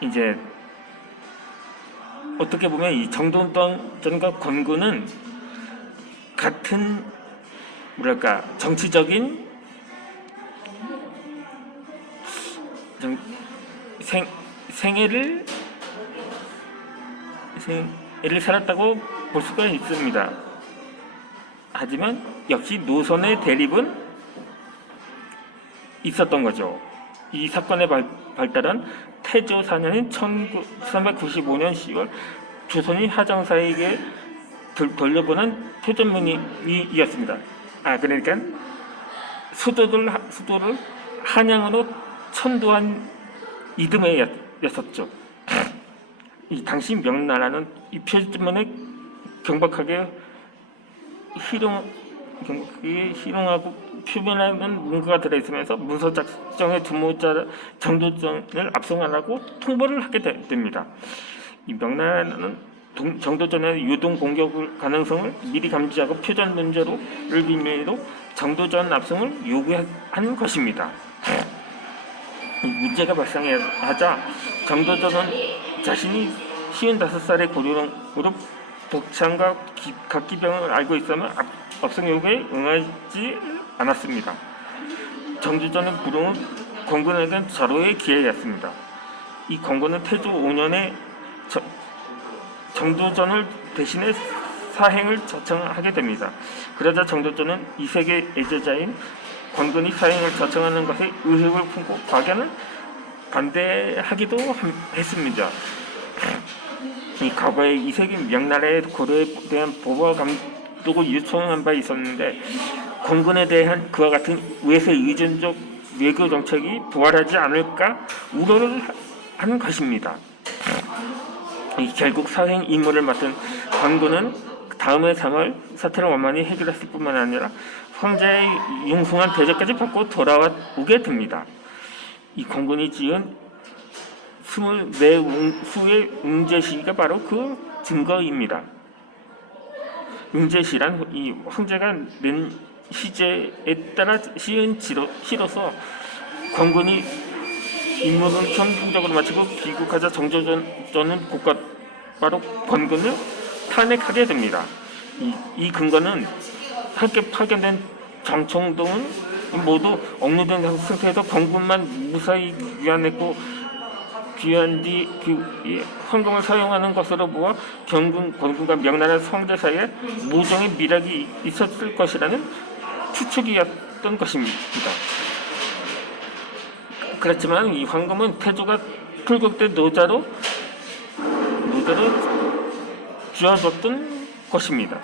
이제 어떻게 보면 이 정도전과 권구는 같은 뭐랄까 정치적인 생애를 살았다고 볼 수가 있습니다. 하지만 역시 노선의 대립은 있었던 거죠. 이 사건의 발달은 태조 4년인 1395년 10월 조선이 하정사에게 돌려보낸 표전문이었습니다. 그러니까 수도를 한양으로 천도한 이듬해였었죠. 이 당시 명나라는 이 표전문에 경박하게 희롱하고 표면하는 문구가 들어있으면서 문서 작성의 주모자 정도전을 압송하라고 통보를 하게 됩니다. 이 명나라는 정도전의 유동 공격 가능성을 미리 감지하고 표전 문제를 비밀로 정도전 압송을 요구한 것입니다. 이 문제가 발생하자 정도전은 자신이 55살의 고령으로 복창과 각기병을 알고 있으면 압송 요구에 응하지 않았습니다. 정도전의 불응은 권군에겐 절호의 기회였습니다. 이 권군은 태조 5년에 정도전을 대신해 사행을 자청하게 됩니다. 그러자 정도전은 이색의 애제자인 권군이 사행을 자청하는 것에 의혹을 품고 박연을 반대하기도 했습니다. 이 과거에 이색이 명나라의 고려에 대한 보호와 감독을 요청한 바 있었는데 권군에 대한 그와 같은 외세 의존적 외교 정책이 부활하지 않을까 우려를 하는 것입니다. 결국 사행 임무를 맡은 권군은 다음해 3월 사태를 원만히 해결했을 뿐만 아니라 황제의 융숭한 대접까지 받고 돌아오게 됩니다. 이 권군이 지은 24수의 응제시가 바로 그 증거입니다. 응제시란 이 황제가 낸 시제에 따라 시은 시로서 권군이 임무는 성공적으로 마치고 귀국하자 정조전은 바로 권군을 탄핵하게 됩니다. 이 근거는 함께 파견된 장청동은 모두 억류된 상태에서 권군만 무사히 귀환한 뒤 황금을 사용하는 것으로 보아 권군과 명나라 황제 사이에 모종의 밀약이 있었을 것이라는 추측이었던 것입니다. 그렇지만 이 황금은 태조가 풀국대 노자로 쥐어줬던 것입니다.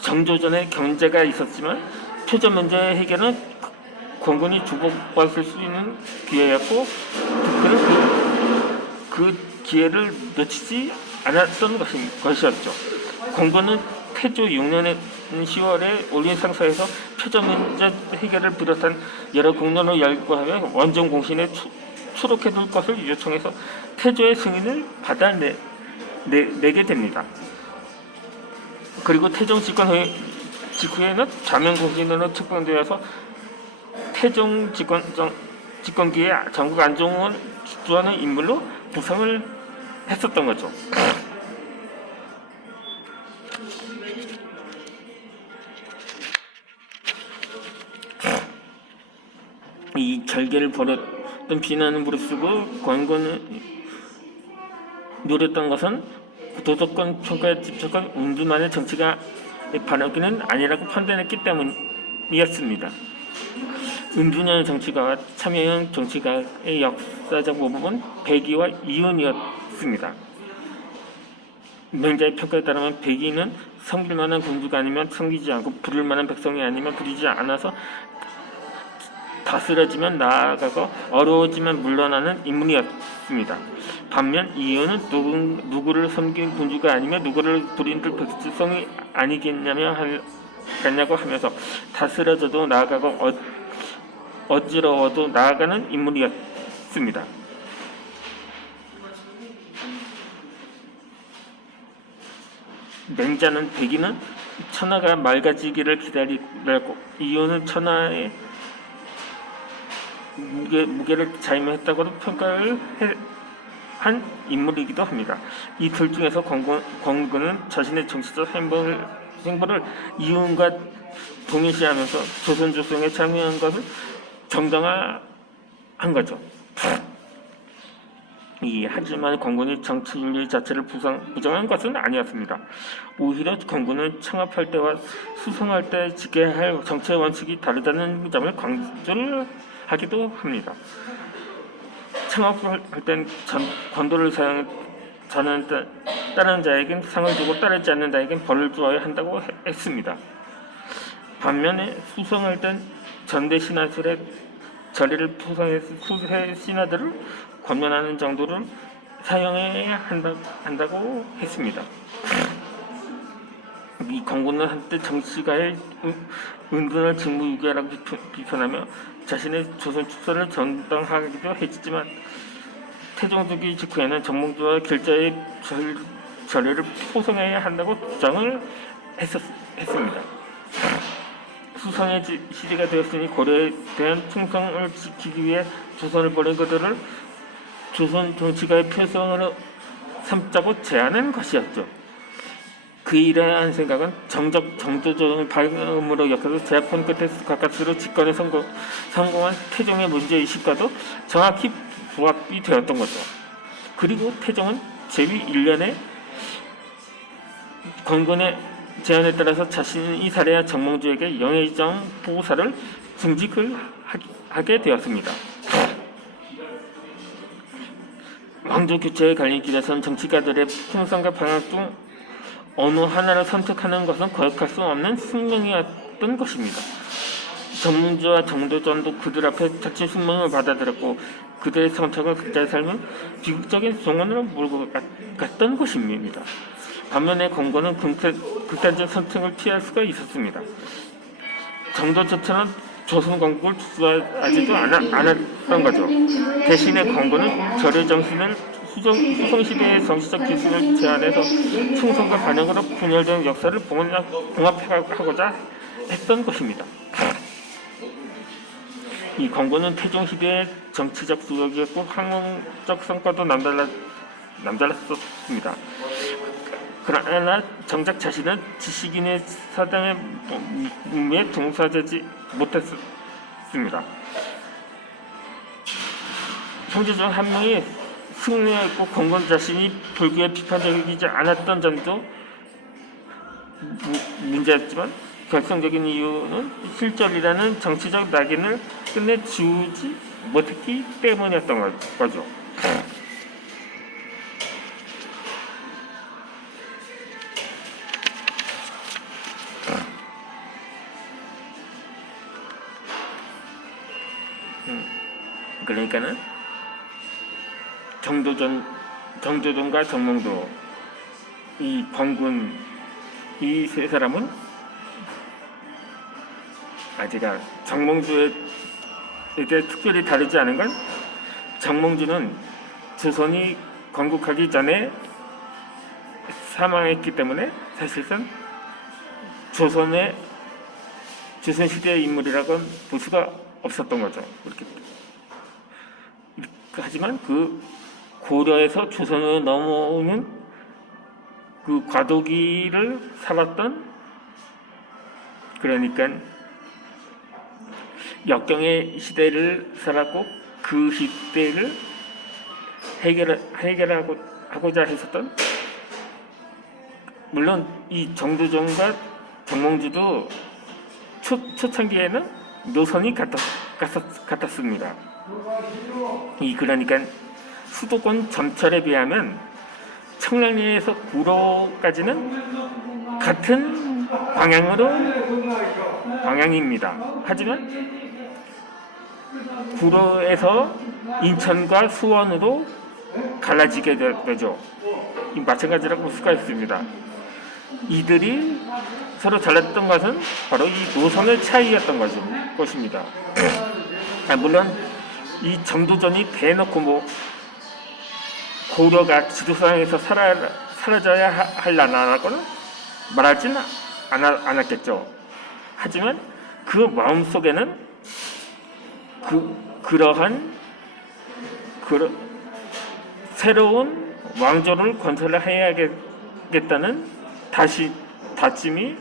정조전에 경제가 있었지만 표전 문제 해결은 권군이 주목받을 수 있는 기회였고 그는 그 기회를 놓치지 않았던 것이었죠. 권군은 태조 6년에 10월에 올림상사에서 표전 문제 해결을 비롯한 여러 공론을 열거하며 원정 공신에 수록해둘 것을 요청해서 태조의 승인을 받아내게 됩니다. 그리고 태종 직후에는 좌명 공신으로 책봉되어서 태종 집권기에 전국 안정을 주도하는 인물로 구성을 했었던 거죠. 이 결계를 벌였던 비난을 무릅쓰고 권군을 노렸던 것은 도덕권 평가에 집착한 운두만의 정치가 반역기는 아니라고 판단했기 때문이었습니다. 은둔형 정치가와 참여형 정치가의 역사적 모범은 백의와 이윤이었습니다. 명자의 평가에 따르면 백의는 섬길 만한 공주가 아니면 섬기지 않고 부를 만한 백성이 아니면 부리지 않아서 다스려지면 나아가고 어려워지면 물러나는 인물이었습니다. 반면 이윤은 누구를 섬긴 군주가 아니면 누구를 부린 백성이 아니겠냐고 하면서 다스려져도 나아가고 어지러워도 나아가는 인물이었습니다. 맹자는 백의는 천하가 맑아지기를 기다리고 이윤은 천하의 무게를 자임했다고도 평가를 한 인물이기도 합니다. 이 둘 중에서 권근은 자신의 정치적 행보를 이윤과 동일시하면서 조선 조정에 참여한 것을 정당화한 거죠. 하지만 권근이 정치 윤리 자체를 부정한 것은 아니었습니다. 오히려 권근은 청합할 때와 수성할 때 지켜야 할 정치의 원칙이 다르다는 점을 강조를 하기도 합니다. 청합할 땐 권도를 따르는 자에겐 상을 주고 따르지 않는 자에겐 벌을 주어야 한다고 했습니다. 반면에 수성할 땐 전대 신하들의 저리를 포성해서 후세 신하들을 권면하는 정도를 사용해야 한다고 했습니다. 이 권근은 한때 정치가의 은둔을 직무유기라고 비판하며 자신의 조선 축사를 정당하기도 했지만 태종주기 직후에는 정몽주와 결자의 저리를 포성해야 한다고 주장을 했습니다. 수성의 시대가 되었으니 고려에 대한 충성을 지키기 위해 조선을 버린 그들을 조선 정치가의 표성으로 삼자고 제안한 것이었죠. 그의 이러한 생각은 정조조정을 발음으로 엮어서 제압한 끝에 가까스로 집권에 성공한 태종의 문제의식과도 정확히 부합이 되었던 거죠. 그리고 태종은 제위 1년에 권근의 제안에 따라서 자신이 살해한 정몽주에게 영의정 보고사를 증직을 하게 되었습니다. 왕조 교체에 갈린 길에선 정치가들의 풍성과 방향 중 어느 하나를 선택하는 것은 거역할 수 없는 숙명이었던 것입니다. 정몽주와 정도전도 그들 앞에 자칫 숙명을 받아들였고 그들의 선택은 각자의 삶을 비극적인 종언으로 몰고 갔던 것입니다. 반면에 권근은 극단적 선택을 피할 수가 있었습니다. 정도전처럼 조선 건국을 주저하지도 않았던 거죠. 대신에 권근은 절의 정신을 수성시대의 정치적 기술을 제안해서 충성과 반영으로 분열된 역사를 봉합하고자 했던 것입니다. 이 권근은 태종시대의 정치적 수역이었고 학문적 성과도 남달랐습니다. 그러나 정작 자신은 지식인의 사당의 문에 종사되지 못했습니다. 형제 중 한 명이 승리했고 권근 자신이 불교에 비판적이지 않았던 점도 문제였지만 결정적인 이유는 실절이라는 정치적 낙인을 끝내 지우지 못했기 때문이었던 거죠. 그러니까는 정조전과 정몽도, 이 권근, 이 세 사람은 제가 정몽주에 대해 특별히 다르지 않은 건 정몽주는 조선이 건국하기 전에 사망했기 때문에 사실상 조선시대의 인물이라고는 볼 수가 없었던 거죠. 하지만 그 고려에서 조선으로 넘어오는 그 과도기를 살았던, 그러니까 역경의 시대를 살았고 그 시대를 해결하고자 했었던, 물론 이 정조정과 정몽주도 초창기에는 노선이 같았습니다. 그러니까 수도권 점철에 비하면 청량리에서 구로까지는 같은 방향입니다. 하지만 구로에서 인천과 수원으로 갈라지게 되죠. 마찬가지라고 볼 수가 있습니다. 이들이 서로 달랐던 것은 바로 이 노선의 차이였던 것입니다. 물론 이 정도전이 대놓고 고려가 지도상에서 사라져야 할 나라라고는 말하지는 않았겠죠. 하지만 그 마음속에는 그러한 새로운 왕조를 건설을 해야겠다는 다짐이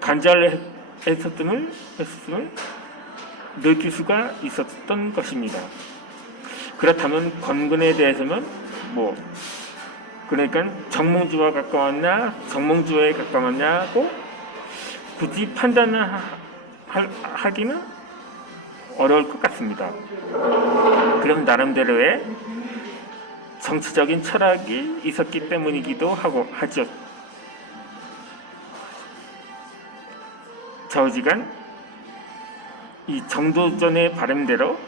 간절했음을 느낄 수가 있었던 것입니다. 그렇다면 권근에 대해서는 그러니까 정몽주와 가까웠냐 정몽주에 가까웠냐고 굳이 판단을 하기는 어려울 것 같습니다. 그럼 나름대로의 정치적인 철학이 있었기 때문이기도 하죠. 좌우지간 이 정도전의 바람대로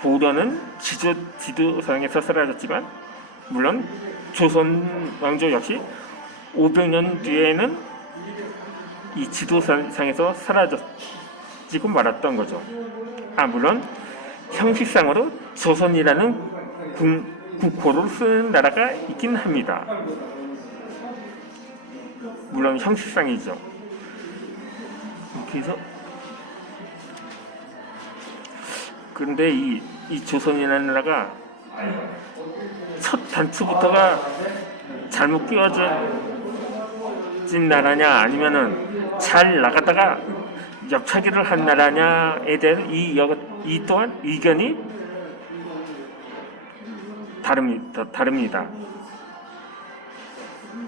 고려는 지도상에서 사라졌지만 물론 조선 왕조 역시 500년 뒤에는 이 지도상에서 사라지고 말았던 거죠. 물론 형식상으로 조선이라는 국호를 쓰는 나라가 있긴 합니다. 물론 형식상이죠. 그래서 그런데 이 조선이라는 나라가 첫 단추부터가 잘못 끼워진 나라냐 아니면은 잘 나가다가 옆차기를 한 나라냐에 대해서 이 또한 의견이 다릅니다.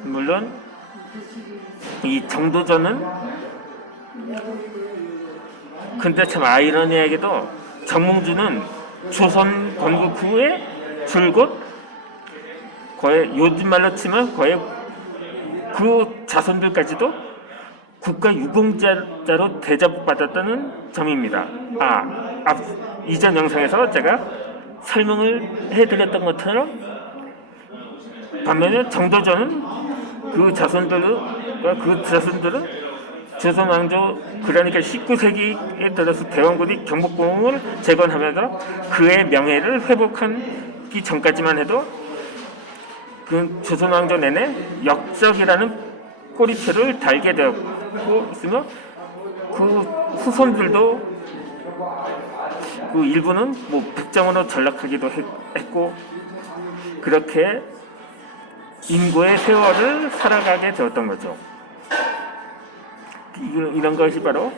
물론 이 정도전은 근데 참 아이러니하게도 정몽주는 조선 건국 후에 줄곧 거의 요즘 말로 치면 거의 그 자손들까지도 국가 유공자로 대접받았다는 점입니다. 이전 영상에서 제가 설명을 해드렸던 것처럼 반면에 정도전은 그 자손들은 조선 왕조 그러니까 19세기에 들어서 대원군이 경복궁을 재건하면서 그의 명예를 회복하기 전까지만 해도 그 조선 왕조 내내 역적이라는 꼬리표를 달게 되었고 있으며 그 후손들도 그 일부는 북정으로 전락하기도 했고 그렇게 인고의 세월을 살아가게 되었던 거죠. 이런 것이 바로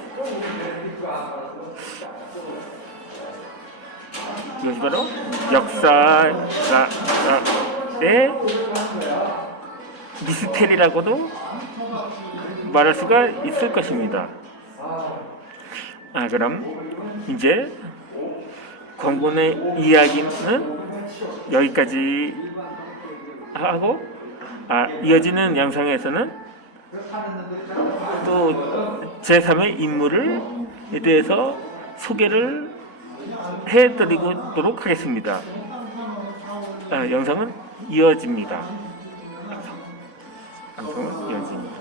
역사의 미스테리라고도 말할 수가 있을 것입니다. 그럼 이제 권군의 이야기는 여기까지 하고 이어지는 영상에서는 또 제3의 인물에 대해서 소개를 해드리도록 하겠습니다. 영상은 이어집니다. 방송은 이어집니다.